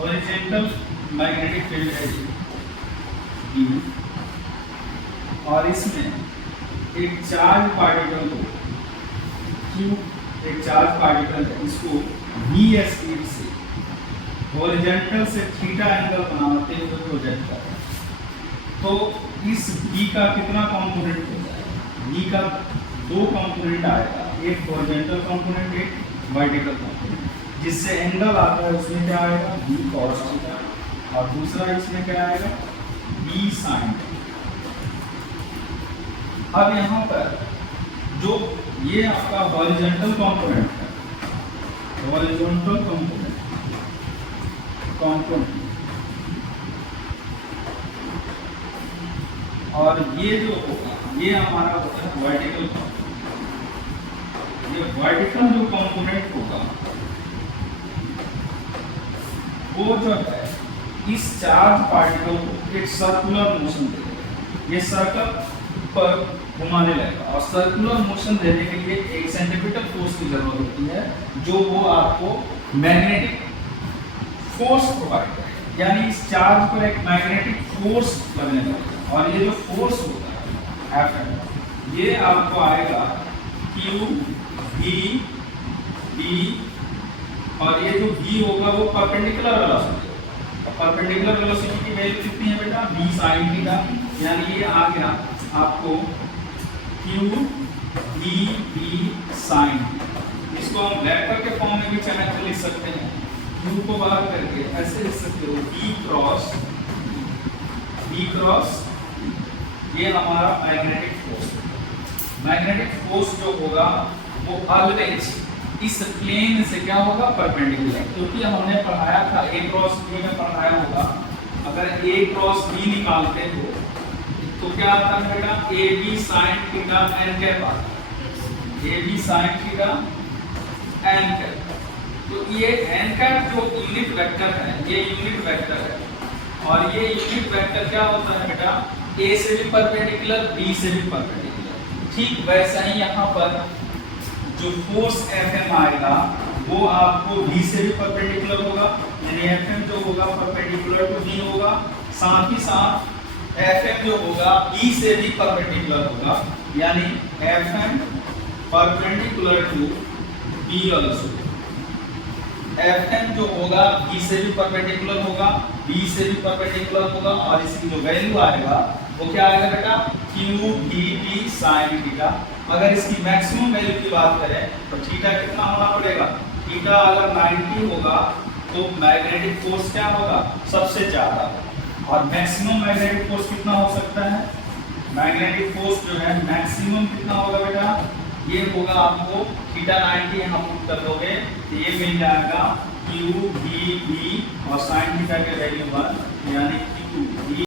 Horizontal magnetic field है ये, और इसमें एक चार्ज पार्टिकल को Q, एक चार्ज पार्टिकल है, इसको v स्पीड से हॉरिजॉन्टल से थीटा एंगल बनाते हुए प्रोजेक्ट कर रहा है। तो इस v का कितना कंपोनेंट होता है? v का दो कंपोनेंट आएगा, एक हॉरिजॉन्टल कंपोनेंट, एक वर्टिकल कंपोनेंट। जिससे एंगल आता है उसमें क्या आएगा? v cos थीटा, और दूसरा इसमें क्या आएगा? v sin theta. अब यहाँ पर जो ये आपका हॉरिजॉन्टल कंपोनेंट है, हॉरिजॉन्टल कंपोनेंट और ये जो होगा ये हमारा होता है वर्टिकल कंपोनेंट। ये वर्टिकल जो कंपोनेंट होगा वो जो है इस चार्ज पार्टिकल को एक सर्कुलर मोशन देगा। ये सर्कल पर घुमाने लगेगा, और सर्कुलर मोशन देने के लिए एक सेंट्रीपिटल फोर्स की जरूरत होती है, जो वो आपको मैग्नेटिक फोर्स प्रोवाइड करेगा। यानी इस चार्ज पर एक मैग्नेटिक फोर्स लगने लगेगा, और ये जो फोर्स होता है F, ये आपको आएगा Q V B, और ये जो V होगा वो परपेंडिकुलर वेलोसिटी होगा। परपेंडिकुलर वेलोसिटी की वैल्यू कितनी है बेटा? v sin theta. यानी ये आ गया आपको Q V B sin। इसको हम वेक्टर के फॉर्म में भी चाहे तो लिख सकते हैं। Q को बाहर करके ऐसे लिख सकते हो V क्रॉस ये हमारा मैग्नेटिक फोर्स। मैग्नेटिक फोर्स जो होगा वो ऑलवेज इस प्लेन से क्या होगा? परपेंडिकुलर। क्योंकि हमने पढ़ाया था A क्रॉस B में पढ़ाया होगा, अगर A क्रॉस B निकालते हो तो क्या आता है बेटा? AB sin theta n cap आता है। AB sin theta n cap. तो ये n कैप जो यूनिट वेक्टर है, ये यूनिट वेक्टर है, और ये यूनिट वेक्टर क्या होता है बेटा? A से भी परपेंडिकुलर, B से भी परपेंडिकुलर। ठीक वैसा ही यहाँ पर जो फोर्स Fm आएगा वो आपको V से भी परपेंडिकुलर होगा, यानी Fm जो होगा परपेंडिकुलर टू V होगा। साथ ही साथ Fm जो होगा B से भी परपेंडिकुलर होगा, यानी Fm perpendicular to B also. Fm जो होगा B से भी परपेंडिकुलर होगा, B से भी परपेंडिकुलर होगा, और इसकी जो वैल्यू आएगा वो क्या आएगा बेटा? Q V B sin theta. अगर इसकी मैक्सिमम वैल्यू की बात करें तो थीटा कितना होना पड़ेगा? थीटा अगर 90 होगा तो मैग्नेटिक फोर्स क्या होगा? सबसे ज्यादा। और मैक्सिमम मैग्नेटिक फोर्स कितना हो सकता है? मैग्नेटिक फोर्स जो है मैक्सिमम कितना होगा बेटा? ये होगा आपको थीटा 90 यहाँ पुट कर दोगे तो ये मिल जाएगा Q V B, और sin थीटा के वैल्यू 1, यानी Q V